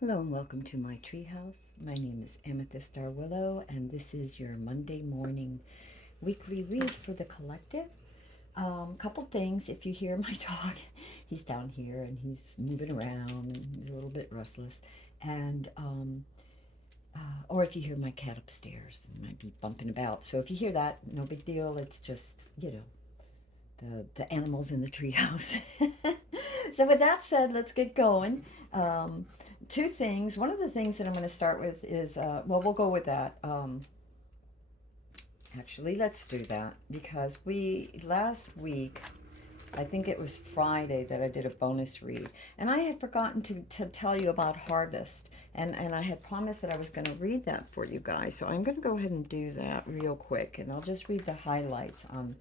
Hello and welcome to my treehouse. My name is Amethyst Willow, and this is your Monday morning weekly read for the collective. Couple things. If you hear my dog, he's down here and he's moving around and he's a little bit restless. And or if you hear my cat upstairs, it might be bumping about. So if you hear that, no big deal. It's just the animals in the treehouse. So with that said, let's get going. Um, Two things. One of the things that I'm going to start with is we'll go with that. Actually, let's do that because we last week, I think it was Friday that I did a bonus read, and I had forgotten to tell you about harvest. And I had promised that I was going to read that for you guys. So I'm going to go ahead and do that real quick, and I'll just read the highlights on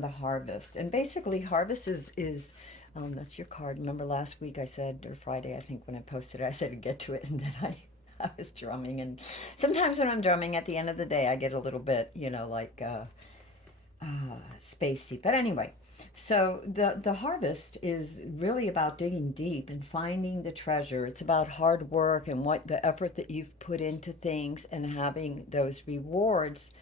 the harvest. And basically, harvest is that's your card. Remember last week I said, or Friday I think when I posted it, I said to get to it, and then I was drumming. And sometimes when I'm drumming at the end of the day, I get a little bit, like spacey. But anyway, so the harvest is really about digging deep and finding the treasure. It's about hard work and what the effort that you've put into things and having those rewards,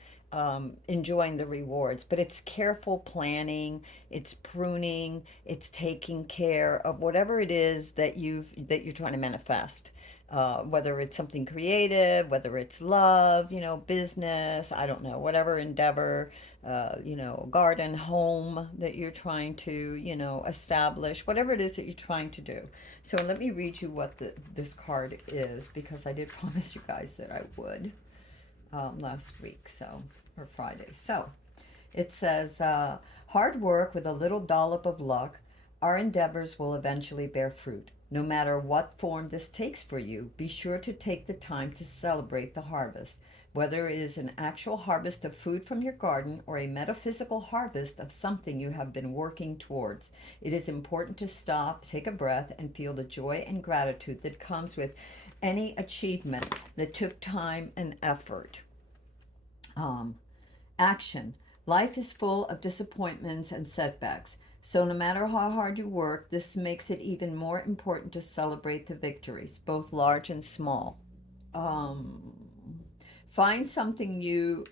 enjoying the rewards. But it's careful planning, it's pruning, it's taking care of whatever it is that you're trying to manifest. Whether it's something creative, whether it's love, business, I don't know, whatever endeavor, garden, home that you're trying to, establish, whatever it is that you're trying to do. So let me read you what this card is because I did promise you guys that I would last week, or Friday. So it says, hard work with a little dollop of luck, our endeavors will eventually bear fruit. No matter what form this takes for you, be sure to take the time to celebrate the harvest. Whether it is an actual harvest of food from your garden or a metaphysical harvest of something you have been working towards, it is important to stop, take a breath, and feel the joy and gratitude that comes with any achievement that took time and effort. Um, Action. Life is full of disappointments and setbacks. So, no matter how hard you work, this makes it even more important to celebrate the victories, both large and small. Um, find something you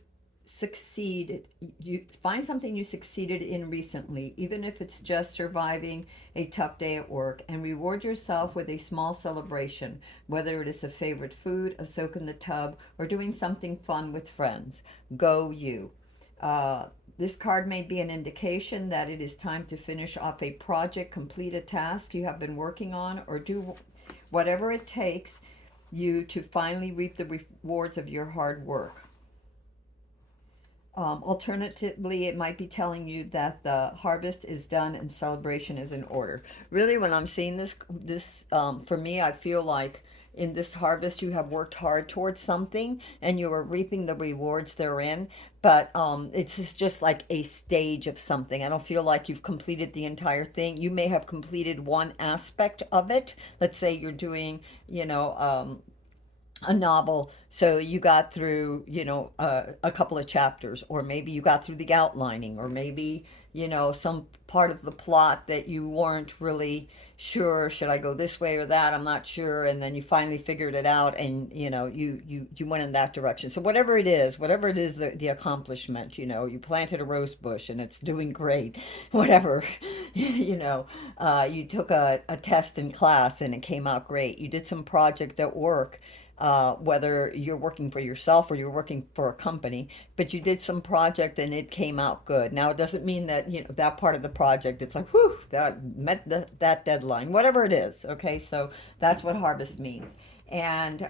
succeeded you find something you succeeded in recently, even if it's just surviving a tough day at work, and reward yourself with a small celebration, whether it is a favorite food, a soak in the tub, or doing something fun with friends. Go you. uh, this card may be an indication that it is time to finish off a project, complete a task you have been working on, or do whatever it takes you to finally reap the rewards of your hard work. Alternatively, it might be telling you that the harvest is done and celebration is in order. Really, when I'm seeing this, for me, I feel like in this harvest you have worked hard towards something and you are reaping the rewards therein. But it's just like a stage of something. I don't feel like you've completed the entire thing. You may have completed one aspect of it. Let's say you're doing, a novel, so you got through, a couple of chapters, or maybe you got through the outlining, or maybe, some part of the plot that you weren't really sure, should I go this way or that, I'm not sure, and then you finally figured it out, and you went in that direction. So whatever it is, the accomplishment, you planted a rose bush and it's doing great. Whatever. You took a test in class and it came out great. You did some project at work, whether you're working for yourself or you're working for a company, but you did some project and it came out good. Now, it doesn't mean that, that part of the project, it's like, whew, that met that deadline, whatever it is. Okay, so that's what harvest means. And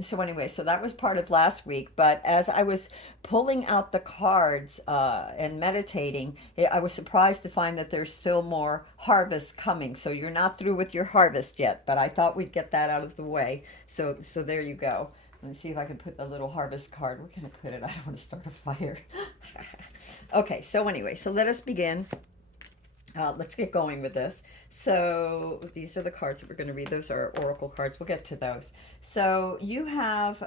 so, anyway, so that was part of last week. But as I was pulling out the cards and meditating, I was surprised to find that there's still more harvest coming. So you're not through with your harvest yet, but I thought we'd get that out of the way. So there you go. Let me see if I can put the little harvest card. Where can I put it? I don't want to start a fire. Okay, so anyway, so let us begin. Let's get going with this. So these are the cards that we're going to read. Those are oracle cards. We'll get to those. So you have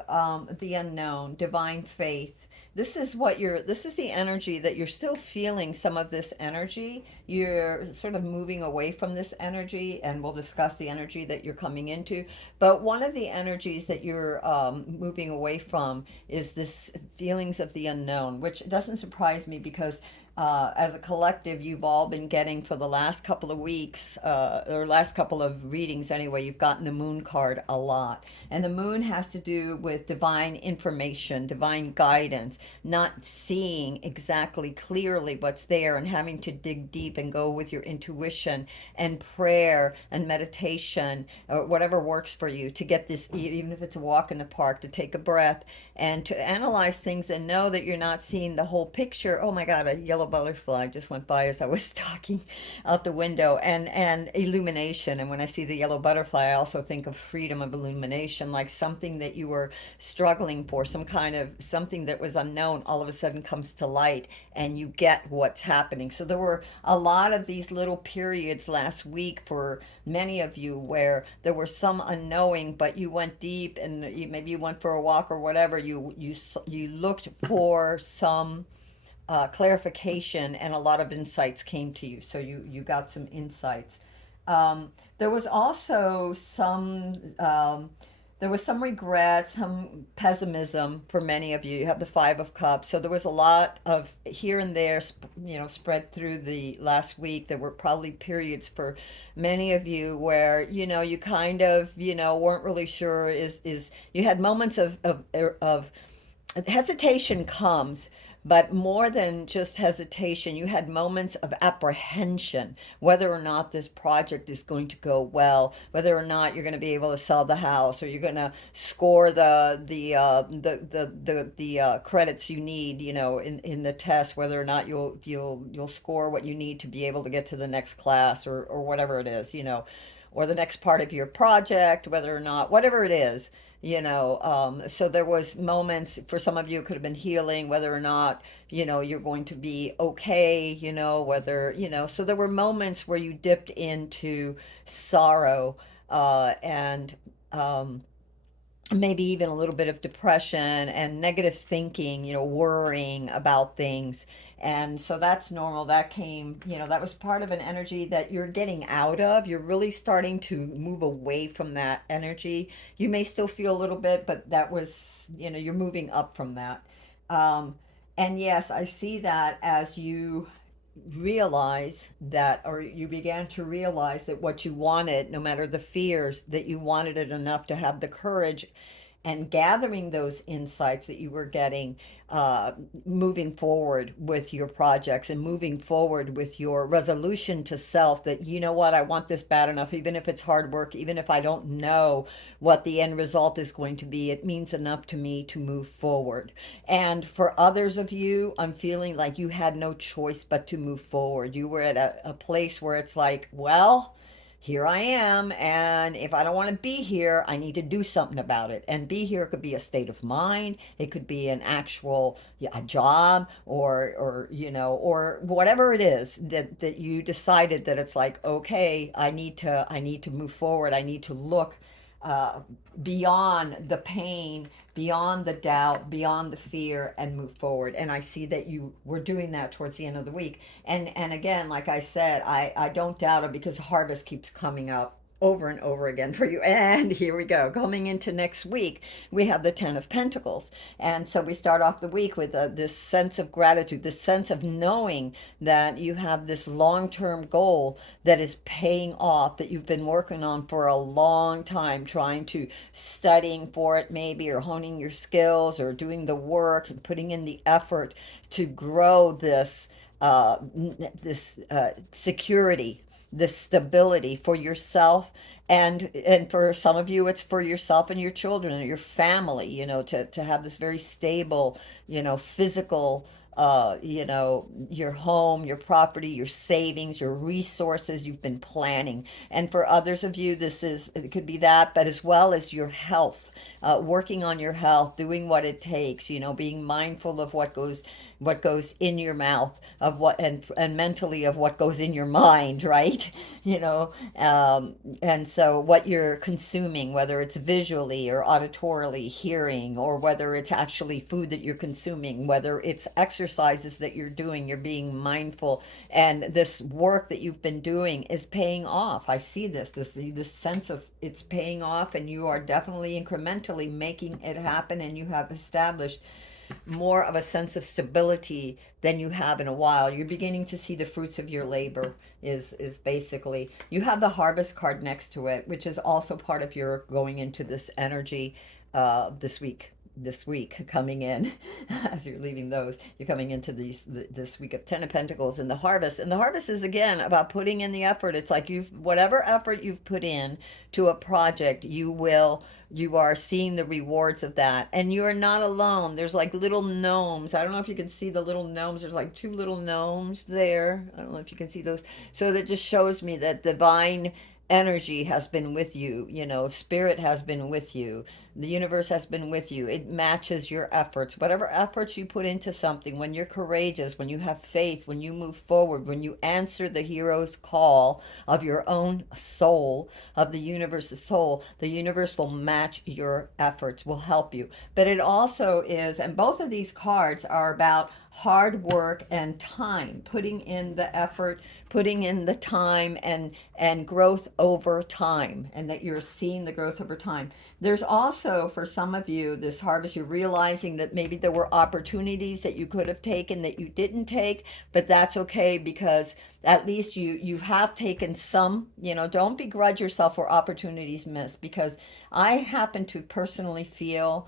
the unknown, divine faith. This is the energy that you're still feeling some of this energy. You're sort of moving away from this energy, and we'll discuss the energy that you're coming into. But one of the energies that you're moving away from is this feelings of the unknown, which doesn't surprise me because as a collective, you've all been getting for the last couple of weeks, or last couple of readings anyway, you've gotten the moon card a lot. And the moon has to do with divine information, divine guidance, not seeing exactly clearly what's there and having to dig deep and go with your intuition and prayer and meditation or whatever works for you to get this, even if it's a walk in the park, to take a breath and to analyze things and know that you're not seeing the whole picture. Oh my God, a yellow butterfly just went by as I was talking out the window, and illumination. And when I see the yellow butterfly, I also think of freedom of illumination, like something that you were struggling for, some kind of something that was unknown, all of a sudden comes to light and you get what's happening. So there were a lot of these little periods last week for many of you where there were some unknowing, but you went deep and maybe you went for a walk or whatever. You looked for some clarification, and a lot of insights came to you. So you got some insights. There was also there was some regret, some pessimism for many of you. You have the Five of Cups. So there was a lot of here and there, spread through the last week. There were probably periods for many of you where, you kind of, weren't really sure is you had moments of hesitation comes, but more than just hesitation, you had moments of apprehension whether or not this project is going to go well, whether or not you're going to be able to sell the house, or you're going to score the credits you need, in the test, whether or not you'll score what you need to be able to get to the next class, or whatever it is, or the next part of your project, whether or not, whatever it is, so there was moments for some of you, it could have been healing, whether or not, you're going to be okay, whether, so there were moments where you dipped into sorrow, and maybe even a little bit of depression and negative thinking, worrying about things. And so that's normal. That came, that was part of an energy that you're getting out of. You're really starting to move away from that energy. You may still feel a little bit, but that was, you're moving up from that. Um, and yes, I see that as you realize that, or you began to realize that what you wanted, no matter the fears, that you wanted it enough to have the courage and gathering those insights that you were getting, uh, moving forward with your projects and moving forward with your resolution to self that, what, I want this bad enough, even if it's hard work, even if I don't know what the end result is going to be, it means enough to me to move forward. And for others of you, I'm feeling like you had no choice but to move forward. You were at a place where it's like, well, here I am, and if I don't want to be here, I need to do something about it. And be here could be a state of mind, it could be an actual, yeah, a job, or whatever it is that you decided that it's like, okay, I need to move forward. I need to look uh, beyond the pain, beyond the doubt, beyond the fear, and move forward. And I see that you were doing that towards the end of the week. And again, like I said, I don't doubt it because harvest keeps coming up over and over again for you. And here we go. Coming into next week, we have the Ten of Pentacles. And so we start off the week with this sense of gratitude, this sense of knowing that you have this long term goal that is paying off, that you've been working on for a long time, trying to studying for it, maybe, or honing your skills, or doing the work and putting in the effort to grow this security, this stability for yourself, and for some of you it's for yourself and your children and your family, to have this very stable, physical, your home, your property, your savings, your resources you've been planning. And for others of you, it could be that, but as well as your health, working on your health, doing what it takes, being mindful of what goes what goes in your mouth of what, and mentally of what goes in your mind, right? You know, and so what you're consuming, whether it's visually or auditorily hearing, or whether it's actually food that you're consuming, whether it's exercises that you're doing, you're being mindful, and this work that you've been doing is paying off. I see this sense of it's paying off, and you are definitely incrementally making it happen, and you have established more of a sense of stability than you have in a while. You're beginning to see the fruits of your labor. Is basically, you have the harvest card next to it, which is also part of your going into this energy this week coming in. As you're leaving those, you're coming into this week of 10 of Pentacles and the harvest is again about putting in the effort. It's like, you've whatever effort you've put in to a project, you are seeing the rewards of that, and you're not alone. There's like little gnomes. I don't know if you can see the little gnomes. There's like two little gnomes there. I don't know if you can see those. So that just shows me that divine energy has been with you. Spirit has been with you. The universe has been with you. It matches your efforts. Whatever efforts you put into something, when you're courageous, when you have faith, when you move forward, when you answer the hero's call of your own soul, of the universe's soul, the universe will match your efforts, will help you. But it also is, and both of these cards are about hard work and time, putting in the effort, putting in the time, and growth over time, and that you're seeing the growth over time. There's also, for some of you, this harvest, you're realizing that maybe there were opportunities that you could have taken that you didn't take, but that's okay, because at least you have taken some. Don't begrudge yourself for opportunities missed, because I happen to personally feel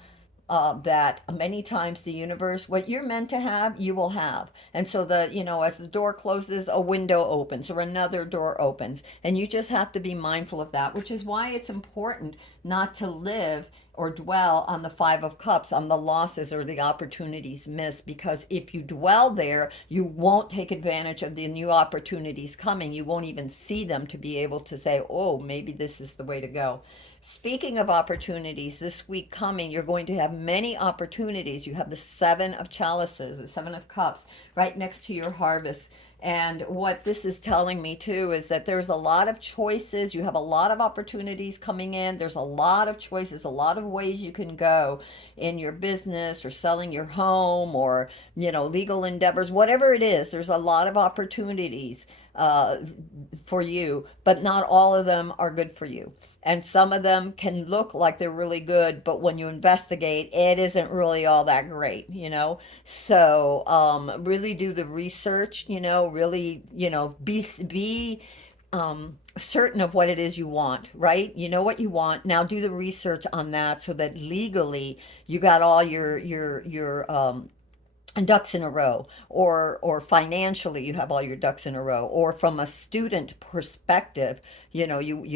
that many times the universe, what you're meant to have, you will have. And so as the door closes, a window opens or another door opens. And you just have to be mindful of that, which is why it's important not to live or dwell on the Five of Cups, on the losses or the opportunities missed, because if you dwell there, you won't take advantage of the new opportunities coming. You won't even see them to be able to say, oh, maybe this is the way to go. Speaking of opportunities, this week coming, you're going to have many opportunities. You have the Seven of Chalices, the Seven of Cups, right next to your harvest. And what this is telling me too is that there's a lot of choices. You have a lot of opportunities coming in. There's a lot of choices, a lot of ways you can go in your business, or selling your home, or legal endeavors, whatever it is. There's a lot of opportunities for you, but not all of them are good for you. And some of them can look like they're really good, but when you investigate, it isn't really all that great. So really do the research. Really, be certain of what it is you want, right? You know what you want. Now do the research on that, so that legally you got all your ducks in a row, or financially you have all your ducks in a row, or from a student perspective, you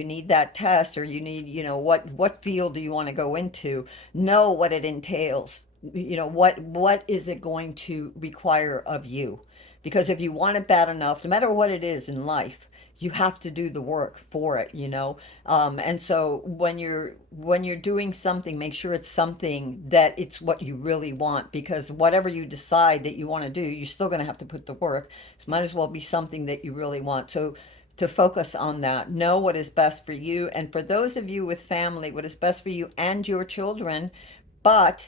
need that test, or you need, what field do you want to go into. Know what it entails. What is it going to require of you, because if you want it bad enough, no matter what it is in life, you have to do the work for it. And so when you're doing something, make sure it's something that it's what you really want, because whatever you decide that you want to do, you're still going to have to put the work. So might as well be something that you really want. So to focus on that, know what is best for you, and for those of you with family, what is best for you and your children. But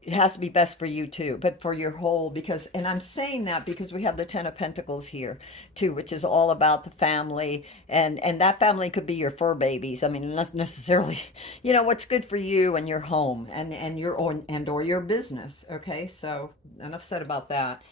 it has to be best for you too, but for your whole, because, and I'm saying that because we have the Ten of Pentacles here too, which is all about the family, and that family could be your fur babies. I mean, not necessarily, what's good for you and your home, and or your business. Okay, so enough said about that.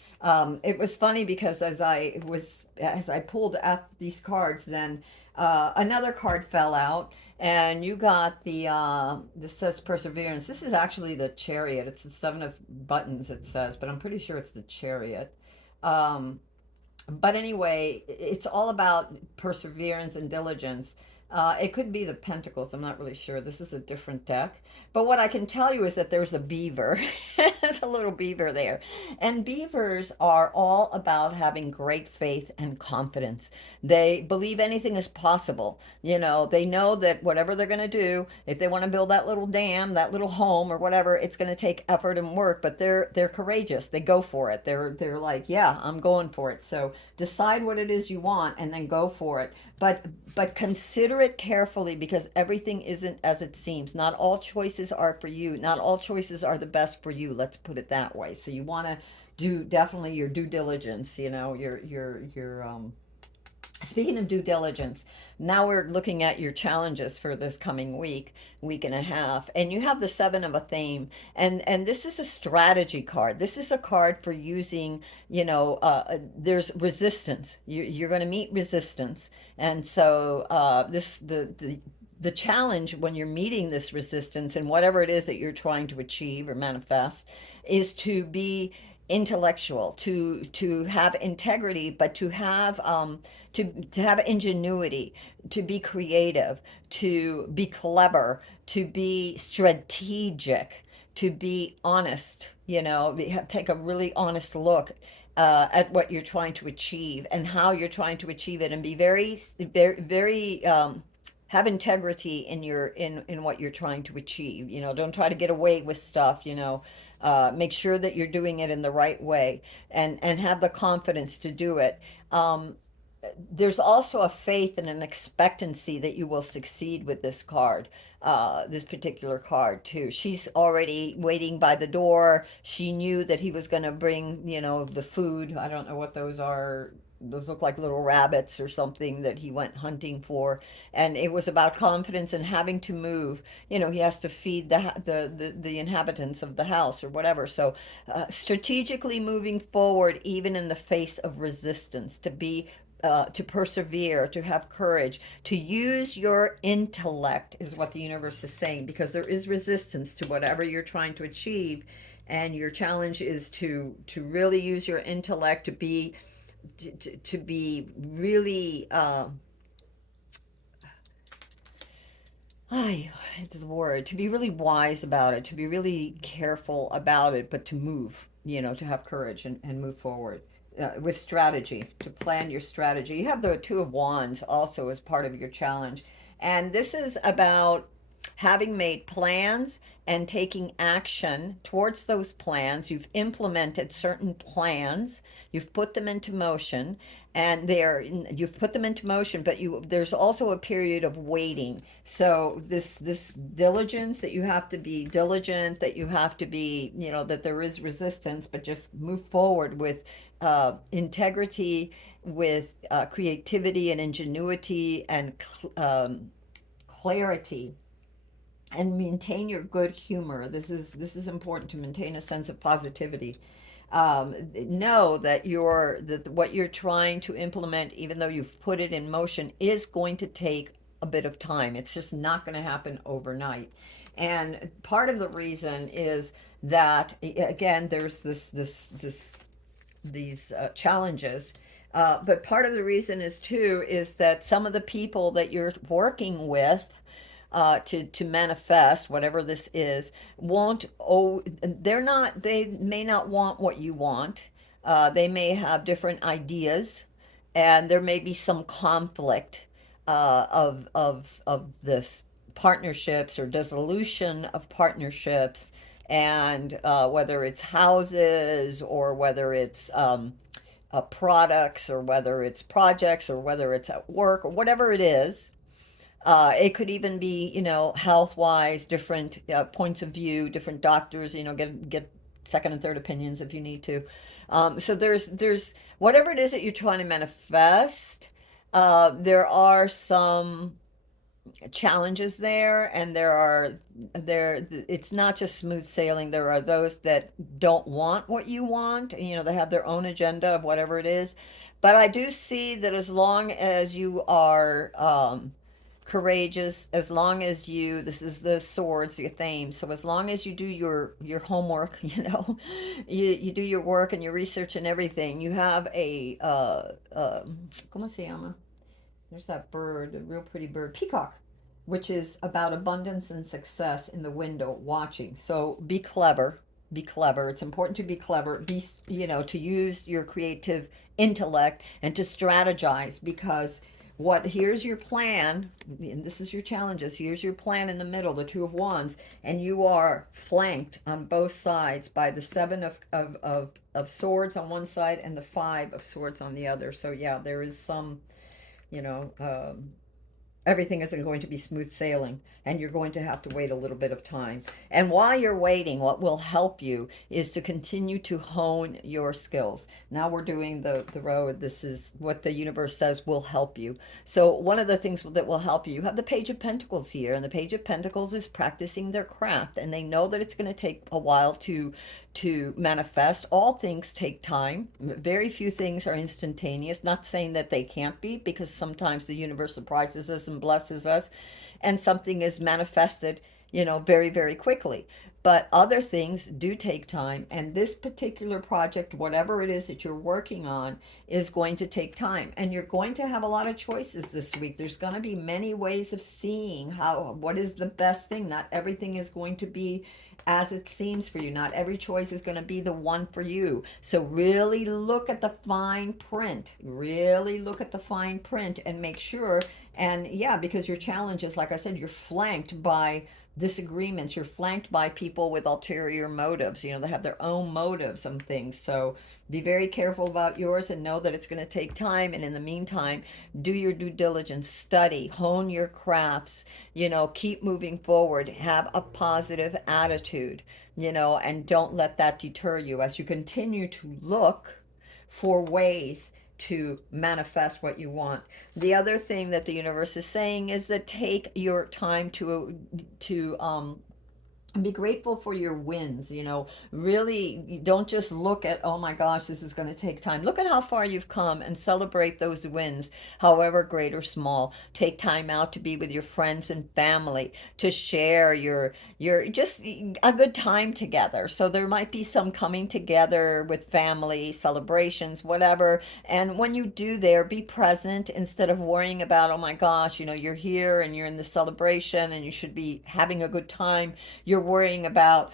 It was funny because as I pulled out these cards, then another card fell out, and you got this says Perseverance. This is actually the Chariot. It's the Seven of Buttons, it says, but I'm pretty sure it's the Chariot. But anyway, it's all about perseverance and diligence. It could be the Pentacles. I'm not really sure. This is a different deck. But what I can tell you is that there's a beaver. There's a little beaver there. And beavers are all about having great faith and confidence. They believe anything is possible. You know, they know that whatever they're going to do, if they want to build that little dam, that little home or whatever, it's going to take effort and work, but they're courageous. They go for it. They're like, yeah, I'm going for it. So decide what it is you want and then go for it. But consider it carefully because everything isn't as it seems. Not all choices are for you. Not all choices are the best for you. Let's put it that way. So you want to do definitely your due diligence, you know, your speaking of due diligence, now we're looking at your challenges for this coming week, week and a half, and you have the seven of a theme, and this is a strategy card. This is a card for using, you know, there's resistance. You're going to meet resistance, and so this the challenge when you're meeting this resistance and whatever it is that you're trying to achieve or manifest is to be intellectual, to have integrity, but to have ingenuity, to be creative, to be clever, to be strategic, to be honest. You know, take a really honest look at what you're trying to achieve and how you're trying to achieve it, and be very have integrity in your in what you're trying to achieve. You know, don't try to get away with stuff. You know, make sure that you're doing it in the right way, and have the confidence to do it. There's also a faith and an expectancy that you will succeed with this card, this particular card too. She's already waiting by the door. She knew that he was going to bring, you know, the food. I don't know what those are. Those look like little rabbits or something that he went hunting for, and it was about confidence and having to move. You know, he has to feed the inhabitants of the house or whatever. So, strategically moving forward, even in the face of resistance, to persevere, to have courage, to use your intellect is what the universe is saying, because there is resistance to whatever you're trying to achieve, and your challenge is to really use your intellect to be really I it's the word, to be really wise about it, to be really careful about it, but to move, you know, to have courage and move forward with strategy, to plan your strategy. You have the Two of Wands also as part of your challenge. And this is about having made plans and taking action towards those plans. You've implemented certain plans, you've put them into motion, and you've put them into motion, but there's also a period of waiting. So this diligence, that you have to be diligent, that you have to be, you know, that there is resistance, but just move forward with integrity, with creativity and ingenuity and clarity, and maintain your good humor. This is important, to maintain a sense of positivity. Know that what you're trying to implement, even though you've put it in motion, is going to take a bit of time. It's just not going to happen overnight. And part of the reason is that, again, there's these challenges. But part of the reason is too is that some of the people that you're working with to manifest whatever this is won't, they may not want what you want. They may have different ideas, and there may be some conflict of this partnerships or dissolution of partnerships, and whether it's houses or whether it's products or whether it's projects or whether it's at work or whatever it is. It could even be, you know, health wise, different points of view, different doctors, you know, get second and third opinions if you need to. So there's whatever it is that you're trying to manifest. There are some challenges there, and it's not just smooth sailing. There are those that don't want what you want, you know, they have their own agenda of whatever it is. But I do see that as long as you are courageous, as long as this is the swords, your theme, so as long as you do your homework, you know, you do your work and your research and everything, you have a ¿cómo se llama? There's that bird, a real pretty bird, peacock, which is about abundance and success in the window watching. So be clever. Be clever. It's important to be clever. To use your creative intellect and to strategize, because here's your plan, and this is your challenges. Here's your plan in the middle, the Two of Wands, and you are flanked on both sides by the Seven of Swords on one side and the Five of Swords on the other. So, yeah, there is some, you know, everything isn't going to be smooth sailing, and you're going to have to wait a little bit of time. And while you're waiting, what will help you is to continue to hone your skills. Now we're doing the road. This is what the universe says will help you. So one of the things that will help you, you have the Page of Pentacles here, and the Page of Pentacles is practicing their craft, and they know that it's going to take a while to manifest. All things take time. Very few things are instantaneous. Not saying that they can't be, because sometimes the universe surprises us and blesses us, and something is manifested, very, very quickly. But other things do take time, and this particular project, whatever it is that you're working on, is going to take time. And you're going to have a lot of choices this week. There's going to be many ways of seeing what is the best thing. Not everything is going to be as it seems for you. Not every choice is going to be the one for you. So really look at the fine print. Really look at the fine print and make sure. And yeah, because your challenge is, like I said, you're flanked by disagreements. You're flanked by people with ulterior motives. They have their own motives on things. So be very careful about yours, and know that it's going to take time. And in the meantime, do your due diligence, study, hone your crafts, keep moving forward, have a positive attitude, and don't let that deter you as you continue to look for ways to manifest what you want. The other thing that the universe is saying is that take your time to be grateful for your wins. Really, don't just look at, oh my gosh, this is going to take time. Look at how far you've come and celebrate those wins, however great or small. Take time out to be with your friends and family, to share your just a good time together. So there might be some coming together with family celebrations, whatever. And when you do there, be present instead of worrying about, oh my gosh, you're here and you're in the celebration and you should be having a good time. You're worrying about,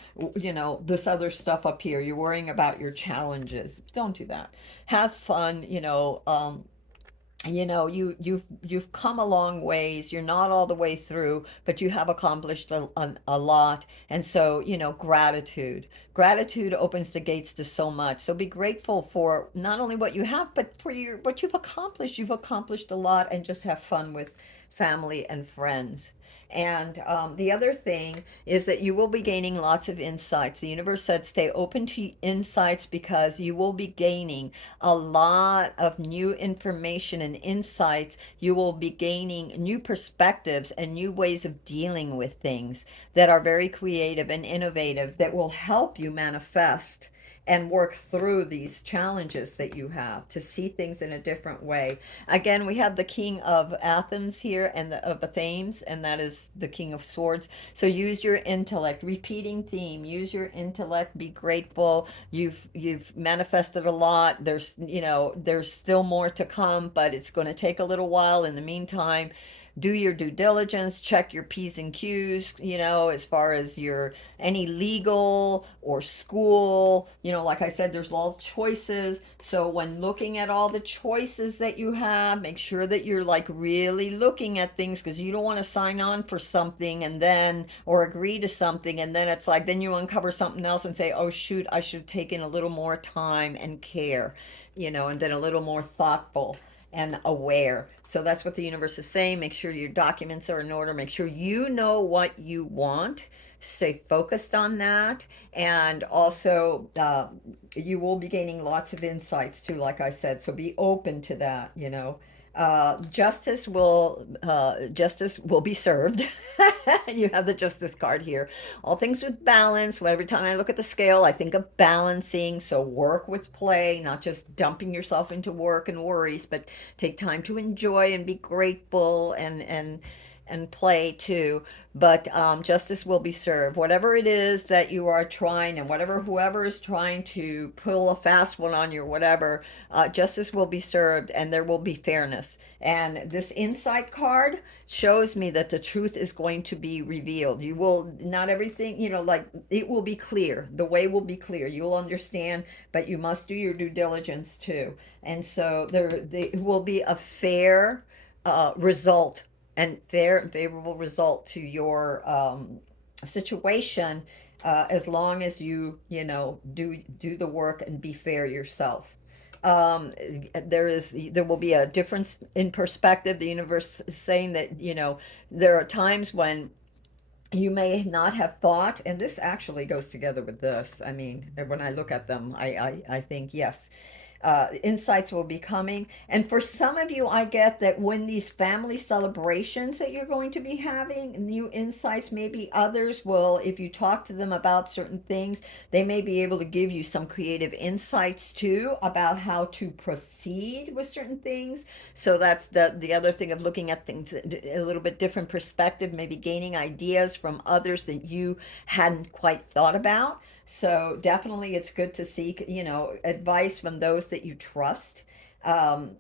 this other stuff up here. You're worrying about your challenges. Don't do that. Have fun. You've come a long ways. You're not all the way through, but you have accomplished a lot. And so, gratitude opens the gates to so much. So be grateful for not only what you have, but for what you've accomplished. You've accomplished a lot, and just have fun with family and friends. And the other thing is that you will be gaining lots of insights. The universe said stay open to insights, because you will be gaining a lot of new information and insights. You will be gaining new perspectives and new ways of dealing with things that are very creative and innovative, that will help you manifest and work through these challenges that you have, to see things in a different way. Again, we have the King of Athens here, and of Athens, and that is the King of Swords. So use your intellect. Repeating theme. Use your intellect. Be grateful. You've manifested a lot. There's still more to come, but it's going to take a little while. In the meantime, do your due diligence, check your P's and Q's, as far as your any legal or school. Like I said, there's lots of choices. So when looking at all the choices that you have, make sure that you're like really looking at things, because you don't want to sign on for something and then, or agree to something, and then it's like, then you uncover something else and say, oh shoot, I should have taken a little more time and care, and then a little more thoughtful and aware. So that's what the universe is saying. Make sure your documents are in order. Make sure you know what you want. Stay focused on that. And also, you will be gaining lots of insights too, like I said. So be open to that. Justice will be served. You have the Justice card here. All things with balance. Well, every time I look at the scale, I think of balancing. So work with play, not just dumping yourself into work and worries, but take time to enjoy and be grateful, and play too, but justice will be served. Whatever it is that you are trying, and whoever is trying to pull a fast one on you or whatever, justice will be served and there will be fairness. And this insight card shows me that the truth is going to be revealed. You will, not everything, like it will be clear. The way will be clear. You'll understand, but you must do your due diligence too. And so there will be a fair result, and fair and favorable result to your situation, as long as do the work and be fair yourself. um, there will be a difference in perspective. The universe is saying that there are times when you may not have thought, and this actually goes together with this. I mean, when I look at them, I think yes, insights will be coming. And for some of you, I get that when these family celebrations that you're going to be having, new insights, maybe others will, if you talk to them about certain things, they may be able to give you some creative insights too about how to proceed with certain things. So that's the other thing of looking at things a little bit different perspective, maybe gaining ideas from others that you hadn't quite thought about. So definitely it's good to seek, advice from those that you trust. Um,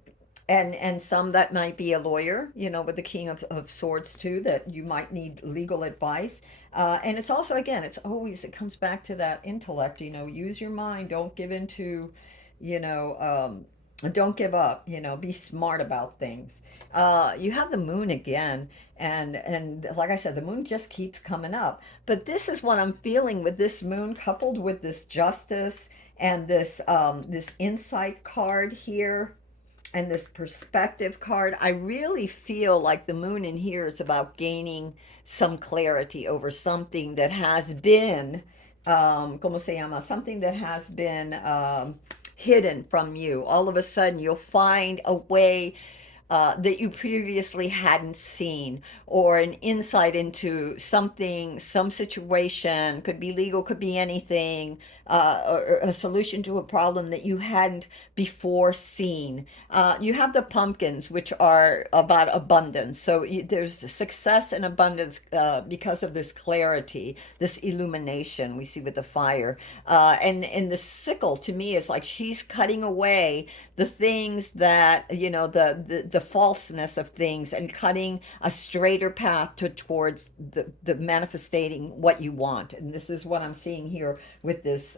and some that might be a lawyer, with the King of Swords too, that you might need legal advice. And it's also, again, it comes back to that intellect, use your mind, don't give into, you know, don't give up, be smart about things. You have the moon again, and like I said, the moon just keeps coming up. But this is what I'm feeling with this moon coupled with this justice and this insight card here and this perspective card. I really feel like the moon in here is about gaining some clarity over something that has been, como se llama, something that has been hidden from you. All of a sudden, you'll find a way that you previously hadn't seen, or an insight into something, some situation, could be legal, could be anything, or a solution to a problem that you hadn't before seen. You have the pumpkins, which are about abundance. So there's success and abundance because of this clarity, this illumination we see with the fire. And the sickle to me is like she's cutting away the things that, the falseness of things, and cutting a straighter path towards the manifestating what you want. And this is what I'm seeing here with this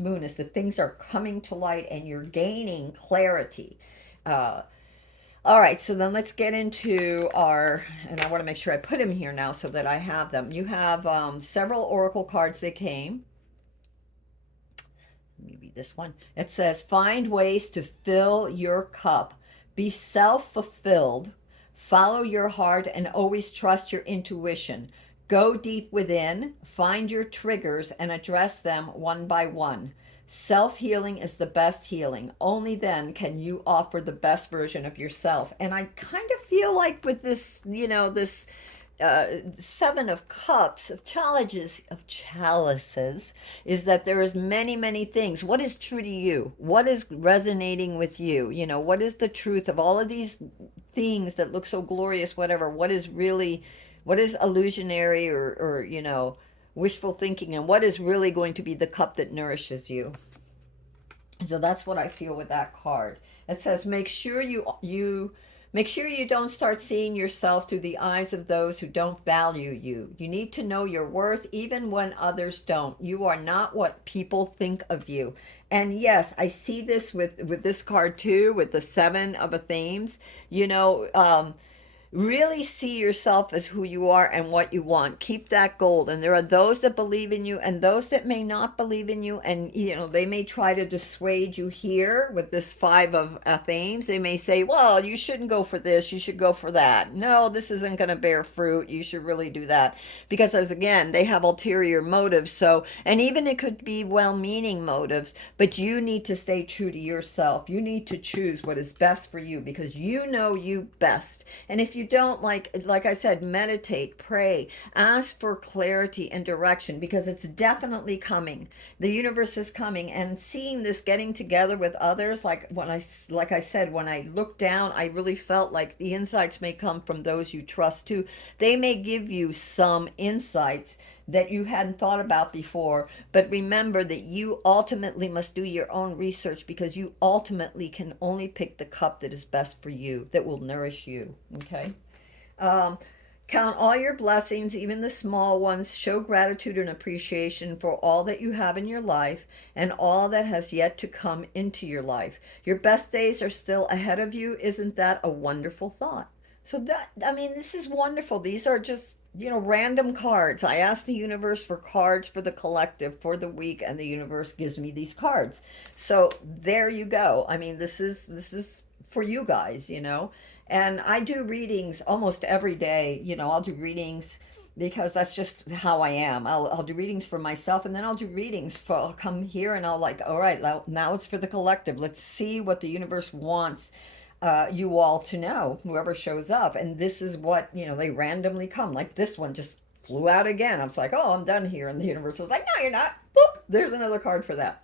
moon, is that things are coming to light and you're gaining clarity. Uh, all right, so then let's get into and I want to make sure I put them here now so that I have them. You have several oracle cards that came. Maybe this one. It says, find ways to fill your cup. Be self-fulfilled. Follow your heart and always trust your intuition. Go deep within, find your triggers and address them one by one. Self-healing is the best healing. Only then can you offer the best version of yourself. And I kind of feel like with this, this Seven of Cups, of chalices, is that there is many, many things. What is true to you? What is resonating with you? What is the truth of all of these things that look so glorious, whatever? What is illusionary, or wishful thinking, and what is really going to be the cup that nourishes you? So that's what I feel with that card. It says, make sure you don't start seeing yourself through the eyes of those who don't value you. You need to know your worth even when others don't. You are not what people think of you. And yes, I see this with this card too, with the Seven of Themes. Really see yourself as who you are and what you want. Keep that gold. And there are those that believe in you and those that may not believe in you. And, they may try to dissuade you here with this Five of Themes. They may say, well, you shouldn't go for this. You should go for that. No, this isn't going to bear fruit. You should really do that. Because again, they have ulterior motives. So, and even it could be well-meaning motives, but you need to stay true to yourself. You need to choose what is best for you because you know you best. And if you you don't, like I said, meditate, pray, ask for clarity and direction, because it's definitely coming. The universe is coming, and seeing this getting together with others, like I said, when I looked down, I really felt like the insights may come from those you trust too. They may give you some insights that you hadn't thought about before. But remember that you ultimately must do your own research, because you ultimately can only pick the cup that is best for you, that will nourish you. Okay? Um, Count all your blessings, even the small ones. Show gratitude and appreciation for all that you have in your life and all that has yet to come into your life. Your best days are still ahead of you. Isn't that a wonderful thought? So that, I mean, this is wonderful. These are just, random cards. I ask the universe for cards for the collective for the week, and the universe gives me these cards. So there you go. I mean, this is for you guys. And I do readings almost every day. I'll do readings because that's just how I am. I'll do readings for myself, and then I'll come here and I'll, like, all right, now it's for the collective. Let's see what the universe wants you all to know, whoever shows up. And this is what, they randomly come. Like this one just flew out again. I was like, oh, I'm done here. And the universe was like, no, you're not. Boop, there's another card for that.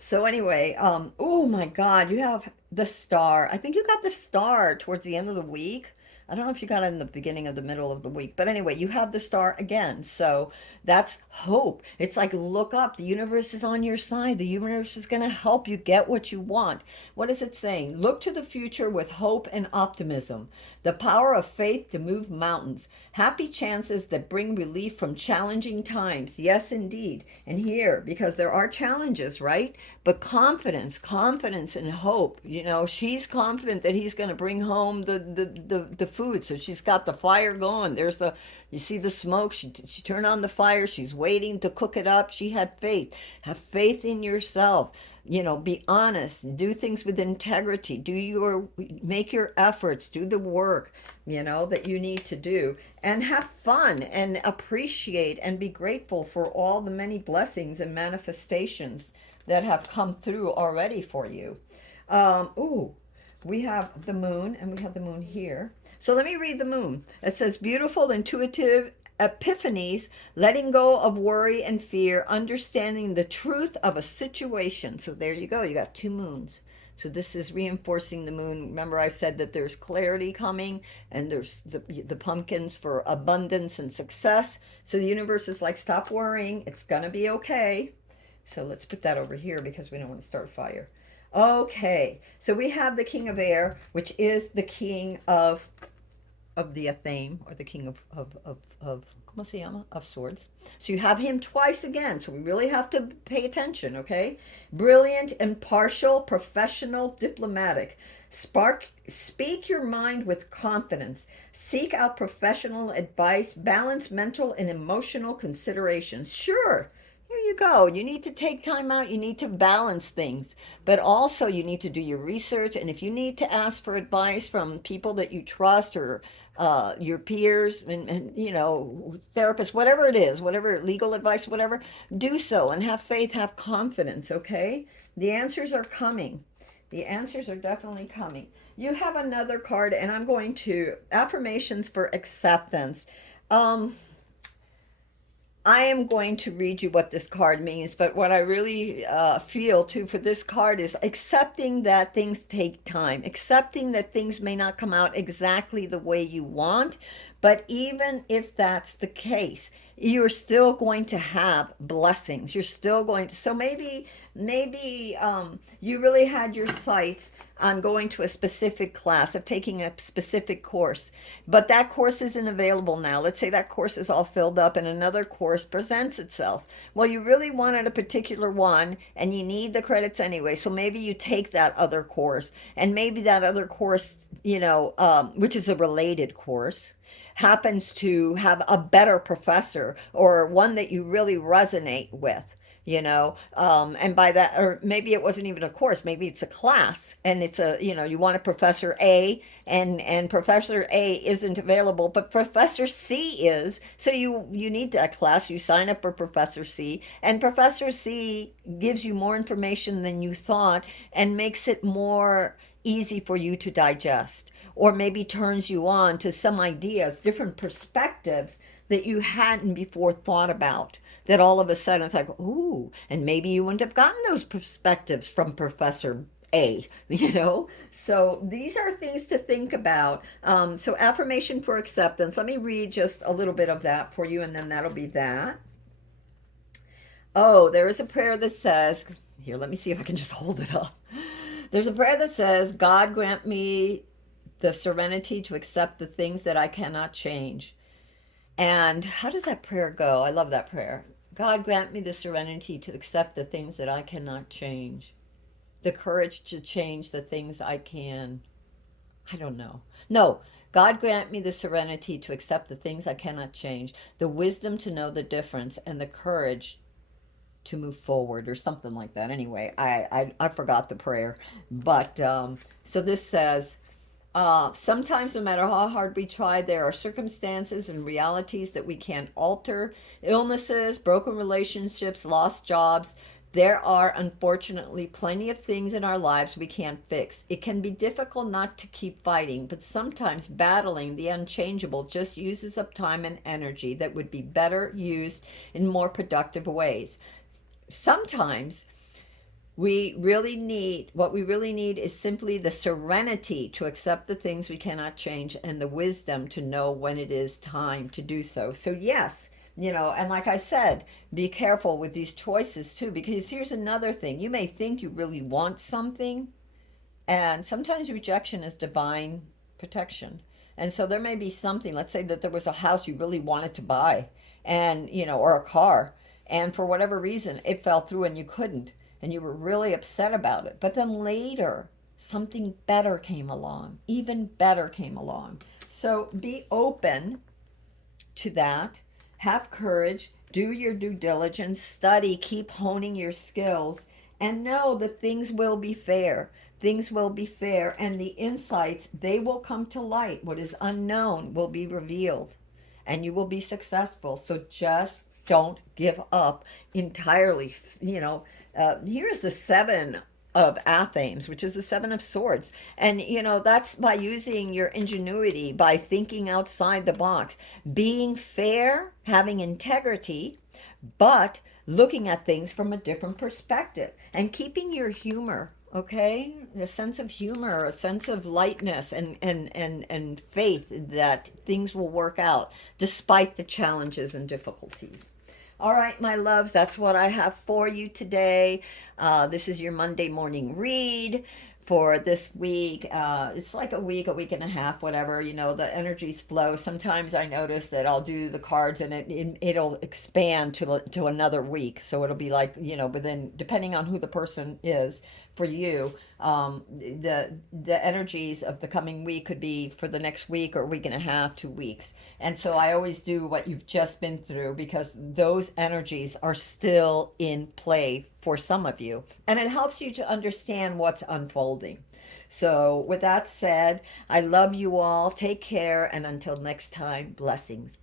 So anyway, oh my God, you have the star. I think you got the star towards the end of the week. I don't know if you got it in the beginning of the middle of the week, but anyway, you have the star again. So that's hope. It's like, look up. The universe is on your side. The universe is going to help you get what you want. What is it saying? Look to the future with hope and optimism. The power of faith to move mountains. Happy chances that bring relief from challenging times. Yes, indeed. And here, because there are challenges, right? But confidence and hope. She's confident that he's going to bring home the food. So she's got the fire going. You see the smoke. She turned on the fire. She's waiting to cook it up. She had faith. Have faith in yourself. Be honest, do things with integrity, make your efforts, do the work, that you need to do, and have fun and appreciate and be grateful for all the many blessings and manifestations that have come through already for you. Ooh, we have the moon, and we have the moon here. So let me read the moon. It says, beautiful, intuitive epiphanies, letting go of worry and fear, understanding the truth of a situation. So there you go. You got two moons. So this is reinforcing the moon. Remember, I said that there's clarity coming, and there's the pumpkins for abundance and success. So the universe is like, stop worrying. It's going to be okay. So let's put that over here because we don't want to start a fire. Okay. So we have the king of air, which is the king of the Athame, or the king of ¿cómo se llama? Of swords. So you have him twice again. So we really have to pay attention, okay? Brilliant, impartial, professional, diplomatic. Speak your mind with confidence. Seek out professional advice. Balance mental and emotional considerations. Sure. Here you go. You need to take time out. You need to balance things. But also, you need to do your research. And if you need to ask for advice from people that you trust, or your peers, and therapists, whatever it is, whatever legal advice, whatever, do so and have faith, have confidence, okay? The answers are coming. The answers are definitely coming. You have another card, and I'm going to affirmations for acceptance. I am going to read you what this card means, but what I really feel too for this card is accepting that things take time, accepting that things may not come out exactly the way you want, but even if that's the case, you're still going to have blessings. You're still going to, so maybe you really had your sights on going to a specific class, of taking a specific course, but that course isn't available now. Let's say that course is all filled up and another course presents itself. Well, you really wanted a particular one and you need the credits anyway. So maybe you take that other course, and maybe that other course, which is a related course, happens to have a better professor, or one that you really resonate with. And by that, or maybe it wasn't even a course, maybe it's a class, and it's you want a professor A, and professor A isn't available, but professor C is. So you need that class. You sign up for professor C, and professor C gives you more information than you thought, and makes it more easy for you to digest, or maybe turns you on to some ideas, different perspectives that you hadn't before thought about. That all of a sudden it's like, ooh, and maybe you wouldn't have gotten those perspectives from Professor A, you know? So these are things to think about. So, affirmation for acceptance. Let me read just a little bit of that for you, and then that'll be that. Oh, there is a prayer that says, here, let me see if I can just hold it up. There's a prayer that says, God grant me the serenity to accept the things that I cannot change. And how does that prayer go? I love that prayer. God grant me the serenity to accept the things that I cannot change, the courage to change the things I can. I don't know. No, God grant me the serenity to accept the things I cannot change, the wisdom to know the difference, and the courage to move forward, or something like that. Anyway, I forgot the prayer. But so this says, sometimes, no matter how hard we try, there are circumstances and realities that we can't alter. Illnesses, broken relationships, lost jobs. There are unfortunately plenty of things in our lives we can't fix. It can be difficult not to keep fighting, but sometimes battling the unchangeable just uses up time and energy that would be better used in more productive ways. Sometimes what we really need is simply the serenity to accept the things we cannot change, and the wisdom to know when it is time to do so. So yes, and like I said, be careful with these choices too, because here's another thing. You may think you really want something, and sometimes rejection is divine protection. And so there may be something, let's say that there was a house you really wanted to buy, and, or a car, and for whatever reason it fell through and you couldn't, and you were really upset about it. But then later, something better came along, even better came along. So be open to that. Have courage, do your due diligence, study, keep honing your skills, and know that things will be fair. Things will be fair, and the insights, they will come to light. What is unknown will be revealed, and you will be successful. So just don't give up entirely. Here's the seven of Athens, which is the seven of swords. And, that's by using your ingenuity, by thinking outside the box, being fair, having integrity, but looking at things from a different perspective, and keeping your humor. Okay, a sense of humor, a sense of lightness, and faith that things will work out despite the challenges and difficulties. All right, my loves, that's what I have for you today. This is your Monday morning read for this week. It's like a week and a half, whatever. The energies flow. Sometimes I notice that I'll do the cards and it'll expand to another week. So it'll be like, but then depending on who the person is for you, the energies of the coming week could be for the next week or week and a half, 2 weeks. And so I always do what you've just been through, because those energies are still in play for some of you, and it helps you to understand what's unfolding. So with that said, I love you all. Take care, and until next time, blessings.